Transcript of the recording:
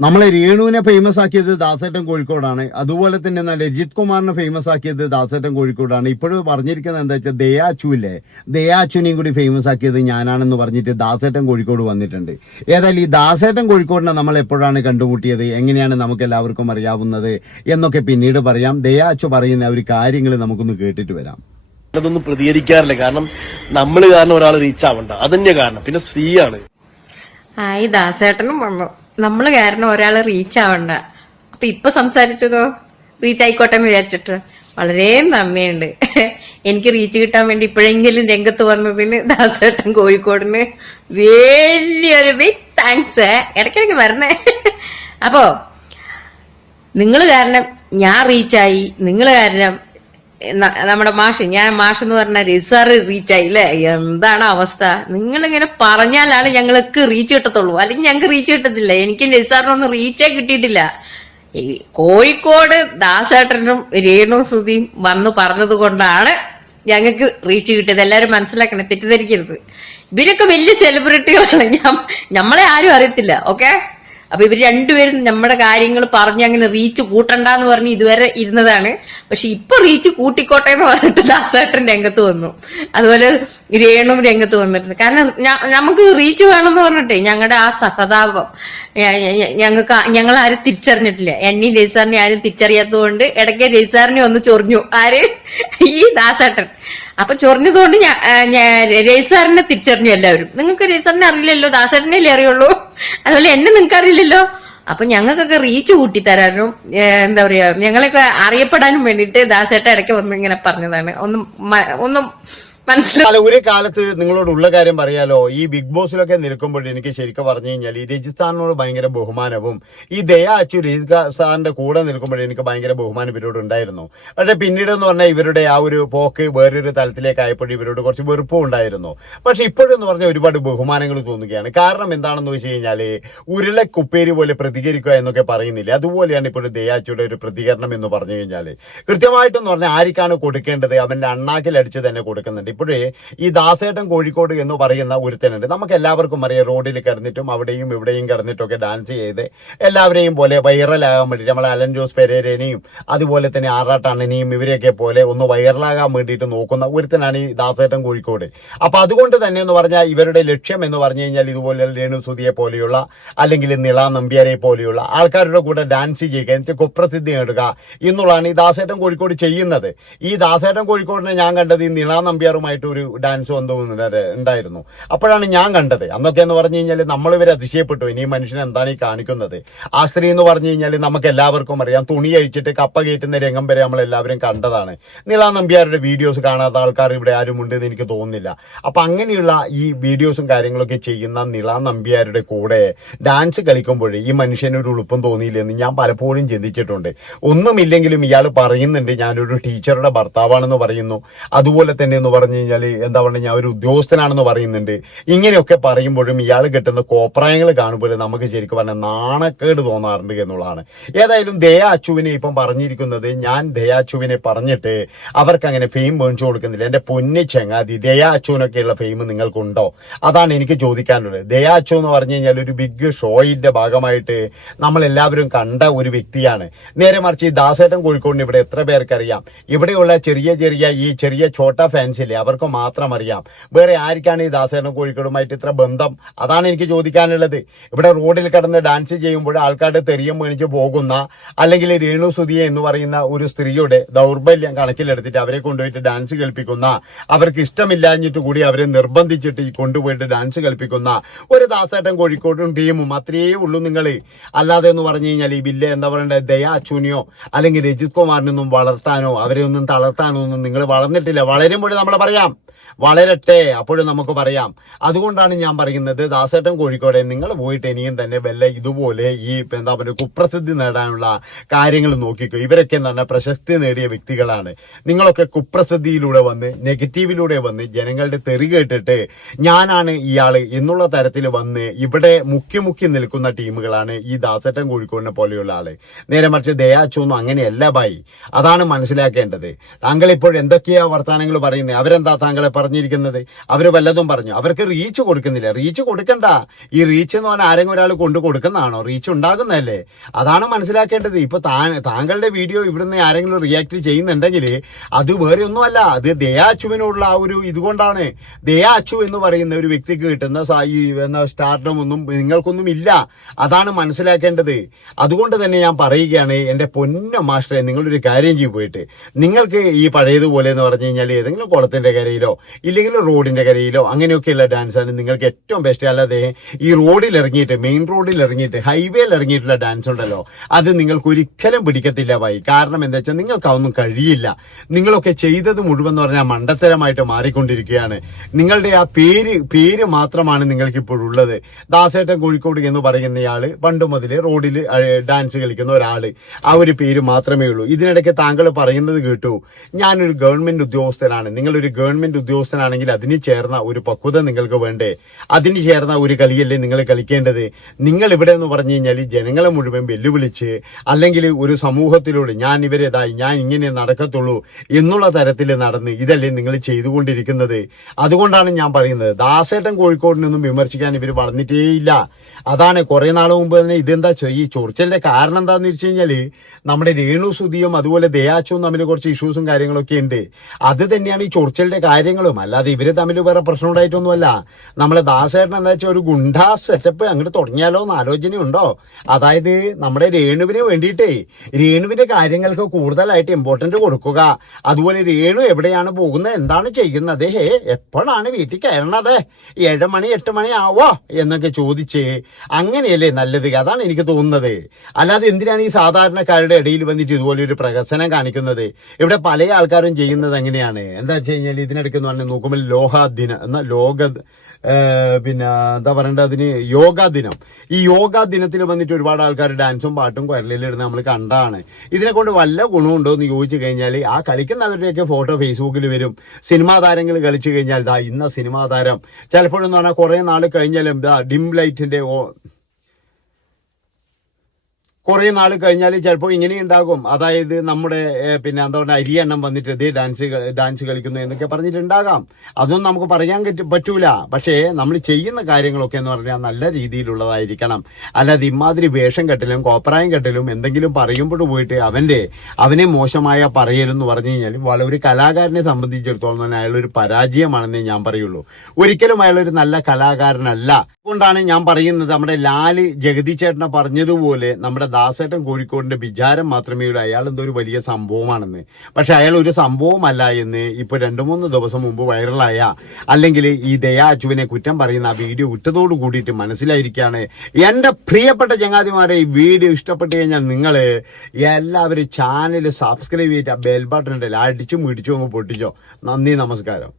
നമ്മളെ രേണുവിനെ ഫേമസ് ആക്കിയത് ദാസേട്ടൻ കോഴിക്കോടാണ്. അതുപോലെ തന്നെ രജിത് കുമാറിനെ ഫേമസ് ആക്കിയത് ദാസേട്ടൻ കോഴിക്കോടാണ്. ഇപ്പോഴും പറഞ്ഞിരിക്കുന്നത് എന്താ വെച്ചാൽ ദയാച്ചു ഇല്ലേ? ദയാച്ചുനെയും കൂടി ഫേമസ് ആക്കിയത് ഞാനാണെന്ന് പറഞ്ഞിട്ട് ദാസേട്ടൻ കോഴിക്കോട് വന്നിട്ടുണ്ട്. ഏതായാലും ഈ ദാസേട്ടൻ കോഴിക്കോടിനെ നമ്മൾ എപ്പോഴാണ് കണ്ടുമുട്ടിയത്? എങ്ങനെയാണ് നമുക്ക് എല്ലാവർക്കും അറിയാവുന്നത്? എന്നൊക്കെ പിന്നീട് പറയാം. ദയാച്ചു പറയുന്ന ഒരു കാര്യങ്ങൾ നമുക്കൊന്ന് കേട്ടിട്ട് വരാം. അതൊന്നും പ്രതികരിക്കാറില്ല. കാരണം നമ്മൾ കാരണം ഒരാൾ റീച്ച് ആവണ്ട. അതന്നെ കാരണം. പിന്നെ സ്ത്രീയാണ്. ആയി ദാസേട്ടനും വന്നു. നമ്മൾ കാരണം ഒരാൾ റീച്ച് ആവണ്ട. അപ്പൊ ഇപ്പൊ സംസാരിച്ചതോ? റീച്ച് ആയിക്കോട്ടെ എന്ന് വിചാരിച്ചിട്ട്. വളരെ നന്ദിയുണ്ട്. എനിക്ക് റീച്ച് കിട്ടാൻ വേണ്ടി ഇപ്പോഴെങ്കിലും രംഗത്ത് വന്നതിന് ദാസേട്ടൻ കോഴിക്കോടിന് വലിയൊരു ബിഗ് താങ്ക്സ് ഇടയ്ക്കിടയ്ക്ക് വരണേ. അപ്പോ നിങ്ങൾ കാരണം ഞാൻ റീച്ചായി നിങ്ങൾ കാരണം നമ്മുടെ മാഷ് ഞാൻ മാഷ് എന്ന് പറഞ്ഞ റിസർവ് റീച്ചായി അല്ലേ എന്താണ് അവസ്ഥ? നിങ്ങളിങ്ങനെ പറഞ്ഞാലാണ് ഞങ്ങൾക്ക് റീച്ച് കിട്ടത്തുള്ളൂ. അല്ലെങ്കിൽ ഞങ്ങൾക്ക് റീച്ച് കിട്ടത്തില്ല. എനിക്ക് നിസാറിനൊന്നും റീച്ചേ കിട്ടിയിട്ടില്ല. കോഴിക്കോട് ദാസേട്ടനും രേണു സുധിയും വന്ന് പറഞ്ഞത് കൊണ്ടാണ് ഞങ്ങൾക്ക് റീച്ച് കിട്ടിയത്. എല്ലാവരും മനസ്സിലാക്കണം തെറ്റിദ്ധരിക്കരുത്. ഇവരൊക്കെ വലിയ സെലിബ്രിറ്റികളാണ് ഞാൻ നമ്മളെ ആരും അറിയത്തില്ല ഓക്കെ അപ്പൊ ഇവർ രണ്ടുപേരും നമ്മുടെ കാര്യങ്ങൾ പറഞ്ഞ് അങ്ങനെ റീച്ച് കൂട്ടണ്ടെന്ന് പറഞ്ഞ് ഇതുവരെ ഇരുന്നതാണ്. പക്ഷെ ഇപ്പൊ റീച്ച് കൂട്ടിക്കോട്ടെ എന്ന് പറഞ്ഞിട്ട് ദാസേട്ടൻ രംഗത്ത് വന്നു. അതുപോലെ രേണും രംഗത്ത് വന്നിട്ടുണ്ട്. കാരണം നമുക്ക് റീച്ച് വേണം എന്ന് പറഞ്ഞിട്ടേ ഞങ്ങളുടെ ആ സഹതാപം. ഞങ്ങൾക്ക് ഞങ്ങൾ ആരും തിരിച്ചറിഞ്ഞിട്ടില്ല. എന്നെയും രജിസാറിനെ ആരും തിരിച്ചറിയാത്തത് കൊണ്ട് ഇടയ്ക്ക് രജിസാറിനെ ഒന്ന് ചൊറിഞ്ഞു. ആര്? ഈ ദാസേട്ടൻ. അപ്പൊ ചൊറിഞ്ഞതുകൊണ്ട് ഞാൻ രജിസാറിനെ തിരിച്ചറിഞ്ഞു എല്ലാവരും. നിങ്ങൾക്ക് രജിസാറിനെ അറിയില്ലല്ലോ ദാസേട്ടനെ അല്ലേ അറിയുള്ളൂ? അതുപോലെ എന്നെ നിങ്ങൾക്ക് അറിയില്ലല്ലോ? അപ്പൊ ഞങ്ങൾക്കൊക്കെ റീച്ച് കൂട്ടി തരാനും എന്താ പറയാ ഞങ്ങളൊക്കെ അറിയപ്പെടാനും വേണ്ടിയിട്ട് ദാസേട്ട ഇടയ്ക്ക് വന്ന് ഇങ്ങനെ പറഞ്ഞതാണ്. ഒന്നും ഒന്നും അല്ല ഒരു കാലത്ത് നിങ്ങളോട് ഉള്ള കാര്യം പറയാലോ? ഈ ബിഗ് ബോസിലൊക്കെ നിൽക്കുമ്പോൾ എനിക്ക് ശരിക്കും പറഞ്ഞു കഴിഞ്ഞാൽ ഈ രജിസ്ഥാനോട് ഭയങ്കര ബഹുമാനവും ഈ ദയ അച്ചു രജിസ്ഥാന്റെ കൂടെ നിൽക്കുമ്പോൾ എനിക്ക് ഭയങ്കര ബഹുമാനം ഇവരോട് ഉണ്ടായിരുന്നു. പക്ഷെ പിന്നീട് എന്ന് പറഞ്ഞാൽ ഇവരുടെ ആ ഒരു പോക്ക് വേറൊരു തലത്തിലേക്ക് ആയപ്പോൾ ഇവരോട് കുറച്ച് വെറുപ്പും ഉണ്ടായിരുന്നു. പക്ഷെ ഇപ്പോഴെന്ന് പറഞ്ഞാൽ ഒരുപാട് ബഹുമാനങ്ങൾ തോന്നുകയാണ്. കാരണം എന്താണെന്ന് വെച്ച് കഴിഞ്ഞാൽ ഉരുളക്കുപ്പേരി പോലെ പ്രതികരിക്കുക എന്നൊക്കെ പറയുന്നില്ല? അതുപോലെയാണ് ഇപ്പോൾ ദയാച്ചിയുടെ ഒരു പ്രതികരണം എന്ന് പറഞ്ഞു കഴിഞ്ഞാൽ. കൃത്യമായിട്ടെന്ന് പറഞ്ഞാൽ ആർക്കാണ് കൊടുക്കേണ്ടത്? അവന്റെ അണ്ണാക്കിൽ അടിച്ച് തന്നെ കൊടുക്കുന്നുണ്ട്. ഇപ്പോഴേ ഈ ദാസേട്ടൻ കോഴിക്കോട് എന്ന് പറയുന്ന ഒരുത്തനുണ്ട്. നമുക്ക് എല്ലാവർക്കും അറിയാം റോഡിൽ കിടന്നിട്ടും അവിടെയും ഇവിടെയും കിടന്നിട്ടൊക്കെ ഡാൻസ് ചെയ്ത് എല്ലാവരെയും പോലെ വൈറലാകാൻ വേണ്ടിയിട്ട് നമ്മളെ അലൻ ജോസ് പെരേരനെയും അതുപോലെ തന്നെ ആറാട്ടണ്ണനെയും ഇവരെയൊക്കെ പോലെ ഒന്ന് വൈറലാകാൻ വേണ്ടിയിട്ട് നോക്കുന്ന ഒരുത്തനാണ് ഈ ദാസേട്ടൻ കോഴിക്കോട്. അപ്പോൾ അതുകൊണ്ട് തന്നെ എന്ന് പറഞ്ഞാൽ ഇവരുടെ ലക്ഷ്യം എന്ന് പറഞ്ഞു കഴിഞ്ഞാൽ ഇതുപോലെ രേണു സുധിയെ പോലെയുള്ള അല്ലെങ്കിൽ നിള നമ്പ്യാരെ പോലെയുള്ള ആൾക്കാരുടെ കൂടെ ഡാൻസ് ചെയ്യുക എന്നിട്ട് കുപ്രസിദ്ധി നേടുക എന്നുള്ളതാണ് ഈ ദാസേട്ടൻ കോഴിക്കോട് ചെയ്യുന്നത്. ഈ ദാസേട്ടൻ കോഴിക്കോടിനെ ഞാൻ കണ്ടത് ഈ നിള നമ്പ്യാറുമായിട്ട് ഒരു ഡാൻസ് എന്തോ ഉണ്ടായിരുന്നു. അപ്പോഴാണ് ഞാൻ കണ്ടത്. അന്നൊക്കെ എന്ന് പറഞ്ഞു കഴിഞ്ഞാൽ നമ്മൾ ഇവരെ അതിശയപ്പെട്ടു. ഇനി മനുഷ്യൻ എന്താണ് ഈ കാണിക്കുന്നത്? ആ സ്ത്രീ എന്ന് പറഞ്ഞു കഴിഞ്ഞാൽ നമുക്ക് എല്ലാവർക്കും അറിയാം. തുണി അഴിച്ചിട്ട് കപ്പ കയറ്റുന്ന രംഗം വരെ നമ്മൾ എല്ലാവരും കണ്ടതാണ്. നീളാ നമ്പ്യാരുടെ വീഡിയോസ് കാണാത്ത ആൾക്കാർ ഇവിടെ ആരും ഉണ്ടെന്ന് എനിക്ക് തോന്നുന്നില്ല. അപ്പൊ അങ്ങനെയുള്ള ഈ വീഡിയോസും കാര്യങ്ങളൊക്കെ ചെയ്യുന്ന നിളാ നമ്പ്യാരുടെ കൂടെ ഡാൻസ് കളിക്കുമ്പോൾ ഈ മനുഷ്യന് ഒരു ഉളുപ്പം തോന്നിയില്ലെന്ന് ഞാൻ പലപ്പോഴും ചിന്തിച്ചിട്ടുണ്ട്. ഒന്നുമില്ലെങ്കിലും ഇയാൾ പറയുന്നുണ്ട് ഞാനൊരു ടീച്ചറുടെ ഭർത്താവാണെന്ന് പറയുന്നു. അതുപോലെ തന്നെ എന്ന് പറഞ്ഞു കഴിഞ്ഞാൽ എന്താ പറഞ്ഞു ഞാൻ ഒരു ഉദ്യോഗസ്ഥനാണെന്ന് പറയുന്നുണ്ട്. ഇങ്ങനെയൊക്കെ പറയുമ്പോഴും ഇയാൾ കിട്ടുന്ന കോപ്രായങ്ങൾ കാണുമ്പോൾ നമുക്ക് ശരിക്കും പറഞ്ഞാൽ നാണക്കേട് തോന്നാറുണ്ട് എന്നുള്ളതാണ്. ഏതായാലും ദയാ അച്ചുവിനെ ഇപ്പം പറഞ്ഞിരിക്കുന്നത് ഞാൻ ദയാ അച്ചുവിനെ പറഞ്ഞിട്ട് അവർക്ക് അങ്ങനെ ഫെയിം മേടിച്ചു കൊടുക്കുന്നില്ല. എന്റെ പൊന്നി ചെങ്ങാതി ദയാ അച്ചുവിനൊക്കെയുള്ള ഫെയിം നിങ്ങൾക്കുണ്ടോ? അതാണ് എനിക്ക് ചോദിക്കാനുള്ളത്. ദയാ അച്ചു എന്ന് പറഞ്ഞു കഴിഞ്ഞാൽ ഒരു ബിഗ് ഷോയിന്റെ ഭാഗമായിട്ട് നമ്മളെല്ലാവരും കണ്ട ഒരു വ്യക്തിയാണ്. നേരെ മറിച്ച് ഈ ദാസേട്ടൻ കോഴിക്കോടിന് ഇവിടെ എത്ര പേർക്കറിയാം? ഇവിടെയുള്ള ചെറിയ ചെറിയ ഈ ചെറിയ ഛോട്ട ഫാൻസില്ലേ അവർക്ക് മാത്രം അറിയാം. വേറെ ആർക്കാണ് ഈ ദാസേട്ടൻ കോഴിക്കോടുമായിട്ട് ഇത്ര ബന്ധം? അതാണ് എനിക്ക് ചോദിക്കാനുള്ളത്. ഇവിടെ റോഡിൽ കടന്ന് ഡാൻസ് ചെയ്യുമ്പോൾ ആൾക്കാരുടെ തെറിയം എനിക്ക് പോകുന്ന അല്ലെങ്കിൽ രേണു സുധിയ എന്ന് പറയുന്ന ഒരു സ്ത്രീയുടെ ദൗർബല്യം കണക്കിലെടുത്തിട്ട് അവരെ കൊണ്ടുപോയിട്ട് ഡാൻസ് കളിപ്പിക്കുന്ന അവർക്ക് ഇഷ്ടമില്ലാഞ്ഞിട്ട് കൂടി അവരെ നിർബന്ധിച്ചിട്ട് ഈ കൊണ്ടുപോയിട്ട് ഡാൻസ് കളിപ്പിക്കുന്ന ഒരു ദാസേട്ടൻ കോഴിക്കോടും ടീമും അത്രയേ ഉള്ളൂ നിങ്ങൾ അല്ലാതെ എന്ന് പറഞ്ഞു കഴിഞ്ഞാൽ ഈ ബില്ല് എന്താ പറയണ്ടത് ദയാ അച്ചുവിനെയോ അല്ലെങ്കിൽ രജിത് കുമാറിനൊന്നും വളർത്താനോ അവരെ ഒന്നും തളർത്താനോ ഒന്നും നിങ്ങൾ വളർന്നിട്ടില്ല. വളരുമ്പോൾ നമ്മൾ പറയാം പറയാം വളരട്ടെ അപ്പോഴും നമുക്ക് പറയാം. അതുകൊണ്ടാണ് ഞാൻ പറയുന്നത് ദാസേട്ടൻ കോഴിക്കോടെ നിങ്ങൾ പോയിട്ട് ഇനിയും തന്നെ വല്ല ഇതുപോലെ ഈ എന്താ പറയുക കുപ്രസിദ്ധി നേടാനുള്ള കാര്യങ്ങൾ നോക്കിക്കോ. ഇവരൊക്കെ എന്ന് പറഞ്ഞാൽ പ്രശസ്തി നേടിയ വ്യക്തികളാണ്. നിങ്ങളൊക്കെ കുപ്രസിദ്ധിയിലൂടെ വന്ന് നെഗറ്റീവിലൂടെ വന്ന് ജനങ്ങളുടെ തെറി കേട്ടിട്ട് ഞാനാണ് ഇയാൾ എന്നുള്ള തരത്തിൽ വന്ന് ഇവിടെ മുഖ്യ മുഖ്യ നിൽക്കുന്ന ടീമുകളാണ് ഈ ദാസേട്ടൻ കോഴിക്കോടിനെ പോലെയുള്ള ആൾ. നേരെ മറിച്ച് ദയാച്ചൊന്നും അങ്ങനെയല്ല ബായി അതാണ് മനസ്സിലാക്കേണ്ടത്. താങ്കൾ ഇപ്പോൾ എന്തൊക്കെയാ വർത്തമാനങ്ങൾ പറയുന്നത് അവരെന്താ താങ്കളെ പറഞ്ഞിരിക്കുന്നത്. അവർ വല്ലതും പറഞ്ഞു. അവർക്ക് റീച്ച് കൊടുക്കുന്നില്ല. റീച്ച് കൊടുക്കണ്ട. ഈ റീച്ച് എന്ന് പറഞ്ഞാൽ ആരെങ്കിലും ഒരാൾ കൊണ്ടു കൊടുക്കുന്നതാണോ? റീച്ച് ഉണ്ടാകുന്നതല്ലേ? അതാണ് മനസ്സിലാക്കേണ്ടത്. ഇപ്പൊ താ- താങ്കളുടെ വീഡിയോ ഇവിടുന്ന് ആരെങ്കിലും റിയാക്ട് ചെയ്യുന്നുണ്ടെങ്കിൽ അത് വേറെ ഒന്നുമല്ല. അത് ദയാ അച്ചുവിനോടുള്ള ആ ഒരു ഇതുകൊണ്ടാണ്. ദയാ അച്ചു എന്ന് പറയുന്ന ഒരു വ്യക്തിക്ക് കിട്ടുന്ന ഈ എന്ന സ്റ്റാർഡം ഒന്നും നിങ്ങൾക്കൊന്നും ഇല്ല. അതാണ് മനസ്സിലാക്കേണ്ടത്. അതുകൊണ്ട് തന്നെ ഞാൻ പറയുകയാണ് എന്റെ പൊന്ന മാസ്റ്ററെ നിങ്ങളൊരു കാര്യം ചെയ്യും പോയിട്ട്. നിങ്ങൾക്ക് ഈ പഴയതുപോലെ എന്ന് പറഞ്ഞു കഴിഞ്ഞാൽ ഏതെങ്കിലും കുളത്തിന്റെ കരയിലോ ഇല്ലെങ്കിൽ റോഡിന്റെ കരയിലോ അങ്ങനെയൊക്കെയുള്ള ഡാൻസാണ് നിങ്ങൾക്ക് ഏറ്റവും ബെസ്റ്റ് അല്ലാതെ ഈ റോഡിൽ ഇറങ്ങിയിട്ട് മെയിൻ റോഡിൽ ഇറങ്ങിയിട്ട് ഹൈവേയിൽ ഇറങ്ങിയിട്ടുള്ള ഡാൻസ് ഉണ്ടല്ലോ അത് നിങ്ങൾക്ക് ഒരിക്കലും പിടിക്കത്തില്ല ഭായി. കാരണം എന്താ വെച്ചാൽ നിങ്ങൾക്ക് അതൊന്നും കഴിയില്ല. നിങ്ങളൊക്കെ ചെയ്തത് മുഴുവൻ എന്ന് പറഞ്ഞാൽ മണ്ടത്തരമായിട്ട് മാറിക്കൊണ്ടിരിക്കുകയാണ്. നിങ്ങളുടെ ആ പേര് പേര് മാത്രമാണ് നിങ്ങൾക്ക് ഇപ്പോഴുള്ളത് ദാസേട്ടൻ കോഴിക്കോട് എന്ന് പറയുന്നയാൾ പണ്ട് മുതലേ റോഡിൽ ഡാൻസ് കളിക്കുന്ന ഒരാൾ ആ ഒരു പേര് മാത്രമേ ഉള്ളൂ. ഇതിനിടയ്ക്ക് താങ്കൾ പറയുന്നത് കേട്ടു ഞാനൊരു ഗവൺമെന്റ് ഉദ്യോഗസ്ഥനാണ്. നിങ്ങളൊരു ഗവൺമെന്റ് ഉദ്യോഗസ്ഥനാണെങ്കിൽ അതിന് ചേർന്ന ഒരു പക്വത നിങ്ങൾക്ക് വേണ്ടേ? അതിന് ചേർന്ന ഒരു കളിയല്ലേ നിങ്ങൾ കളിക്കേണ്ടത്? നിങ്ങൾ ഇവിടെ എന്ന് പറഞ്ഞു കഴിഞ്ഞാൽ ജനങ്ങളെ മുഴുവൻ വെല്ലുവിളിച്ച് അല്ലെങ്കിൽ ഒരു സമൂഹത്തിലൂടെ ഞാൻ ഇവരേതായി ഞാൻ ഇങ്ങനെ നടക്കത്തുള്ളൂ എന്നുള്ള തരത്തിൽ നടന്ന് ഇതല്ലേ നിങ്ങൾ ചെയ്തുകൊണ്ടിരിക്കുന്നത്. അതുകൊണ്ടാണ് ഞാൻ പറയുന്നത്. ദാസേട്ടൻ കോഴിക്കോടിനൊന്നും വിമർശിക്കാൻ ഇവർ വളർന്നിട്ടേയില്ല അതാണ് കുറെ നാൾ മുമ്പ് തന്നെ ഇതെന്താ ഈ ചൊറിച്ചലിന്റെ കാരണം എന്താണെന്ന് വെച്ച് കഴിഞ്ഞാൽ നമ്മുടെ രേണു സുധിയും അതുപോലെ ദയാച്ചും തമ്മിൽ കുറച്ച് ഇഷ്യൂസും കാര്യങ്ങളൊക്കെ ഉണ്ട്. അത് തന്നെയാണ് ഈ ചൊറിച്ചലിന്റെ കാര്യങ്ങളും. അല്ലാതെ ഇവർ തമ്മിൽ വേറെ പ്രശ്നം ഉണ്ടായിട്ടൊന്നുമല്ല നമ്മളെ ദാസേട്ടൻ എന്താ വെച്ചാൽ ഒരു ഗുണ്ടാ സെറ്റപ്പ് അങ്ങോട്ട് തുടങ്ങിയാലോ എന്ന് ആലോചനയുണ്ടോ? അതായത് നമ്മുടെ രേണുവിന് വേണ്ടിയിട്ടേ രേണുവിന്റെ കാര്യങ്ങൾക്ക് കൂടുതലായിട്ട് ഇമ്പോർട്ടന്റ് കൊടുക്കുക. അതുപോലെ രേണു എവിടെയാണ് പോകുന്നത്? എന്താണ് ചെയ്യുന്നത്? ഹേ എപ്പോഴാണ് വീട്ടിൽ കയറണത്? ഏഴ് മണി എട്ട് മണി ആവോ? എന്നൊക്കെ ചോദിച്ച് അങ്ങനെയല്ലേ നല്ലത്? അതാണ് എനിക്ക് തോന്നുന്നത്. അല്ലാതെ എന്തിനാണ് ഈ സാധാരണക്കാരുടെ ഇടയിൽ വന്നിട്ട് ഇതുപോലെ ഒരു പ്രഹസനം കാണിക്കുന്നത്? ഇവിടെ പല ആൾക്കാരും ചെയ്യുന്നത് എങ്ങനെയാണ്? എന്താ വെച്ച് കഴിഞ്ഞാൽ ഇതിനിടയ്ക്ക് എന്ന് പറഞ്ഞാൽ നോക്കുമ്പോൾ ലോഹാദിന ദിന. എന്ന ലോക പിന്നെ എന്താ പറയേണ്ടത് അതിന്? യോഗാ ദിനം. ഈ യോഗാ ദിനത്തിൽ വന്നിട്ട് ഒരുപാട് ആൾക്കാർ ഡാൻസും പാട്ടും കൊരലിലിടുന്ന നമ്മൾ കണ്ടാണ്. ഇതിനെ കൊണ്ട് വല്ല ഗുണമുണ്ടോ എന്ന് ചോദിച്ചു കഴിഞ്ഞാൽ ആ കളിക്കുന്നവരുടെയൊക്കെ ഫോട്ടോ ഫേസ്ബുക്കിൽ വരും. സിനിമാ താരങ്ങൾ കളിച്ചു കഴിഞ്ഞാൽ ഇതാ ഇന്ന സിനിമാ താരം. ചിലപ്പോഴെന്ന് പറഞ്ഞാൽ കുറേ നാൾ കഴിഞ്ഞാലും ഡിം ലൈറ്റിന്റെ കുറെ നാൾ കഴിഞ്ഞാൽ ചിലപ്പോൾ ഇങ്ങനെ ഉണ്ടാകും. അതായത് നമ്മുടെ പിന്നെ എന്താ പറയുക അരി എണ്ണം വന്നിട്ട് ഇതേ ഡാൻസ് ഡാൻസ് കളിക്കുന്നു എന്നൊക്കെ പറഞ്ഞിട്ടുണ്ടാകാം അതൊന്നും നമുക്ക് പറയാൻ പറ്റ- പറ്റൂല. പക്ഷേ നമ്മൾ ചെയ്യുന്ന കാര്യങ്ങളൊക്കെ എന്ന് പറഞ്ഞാൽ നല്ല രീതിയിലുള്ളതായിരിക്കണം. അല്ലാതെ ഇമാതിരി വേഷം കെട്ടലും കോപ്രായം കെട്ടലും എന്തെങ്കിലും പറയുമ്പോൾ പോയിട്ട് അവന്റെ അവനെ മോശമായ പറയലെന്ന് പറഞ്ഞു കഴിഞ്ഞാൽ വളരെ കലാകാരനെ സംബന്ധിച്ചിടത്തോളം തന്നെ അയാളൊരു പരാജയമാണെന്നേ ഞാൻ പറയുള്ളൂ. ഒരിക്കലും അയാളൊരു നല്ല കലാകാരനല്ല. അതുകൊണ്ടാണ് ഞാൻ പറയുന്നത് നമ്മുടെ ലാൽ ജഗതി ചേട്ടനെ പറഞ്ഞതുപോലെ നമ്മുടെ ദാസേട്ടൻ കോഴിക്കോടിന്റെ വിചാരം മാത്രമേ ഉള്ളൂ. അയാൾ എന്തോ ഒരു വലിയ സംഭവമാണെന്ന്. പക്ഷെ അയാൾ ഒരു സംഭവമല്ല എന്ന് ഇപ്പൊ രണ്ടു മൂന്ന് ദിവസം മുമ്പ് വൈറലായ അല്ലെങ്കിൽ ഈ ദയാ അച്ചുവിനെ കുറ്റം പറയുന്ന ആ വീഡിയോ ഇട്ടതോട് കൂടിയിട്ട് മനസ്സിലായിരിക്കുകയാണ് എന്റെ പ്രിയപ്പെട്ട ചങ്ങാതിമാരെ ഈ വീഡിയോ ഇഷ്ടപ്പെട്ട് കഴിഞ്ഞാൽ നിങ്ങൾ എല്ലാവരും ചാനൽ സബ്സ്ക്രൈബ് ചെയ്തിട്ട് ആ ബെൽ ബട്ടൺ ഉണ്ടല്ലോ അടിച്ചും ഇടിച്ചും അങ്ങ് പൊട്ടിച്ചോ. നന്ദി നമസ്കാരം.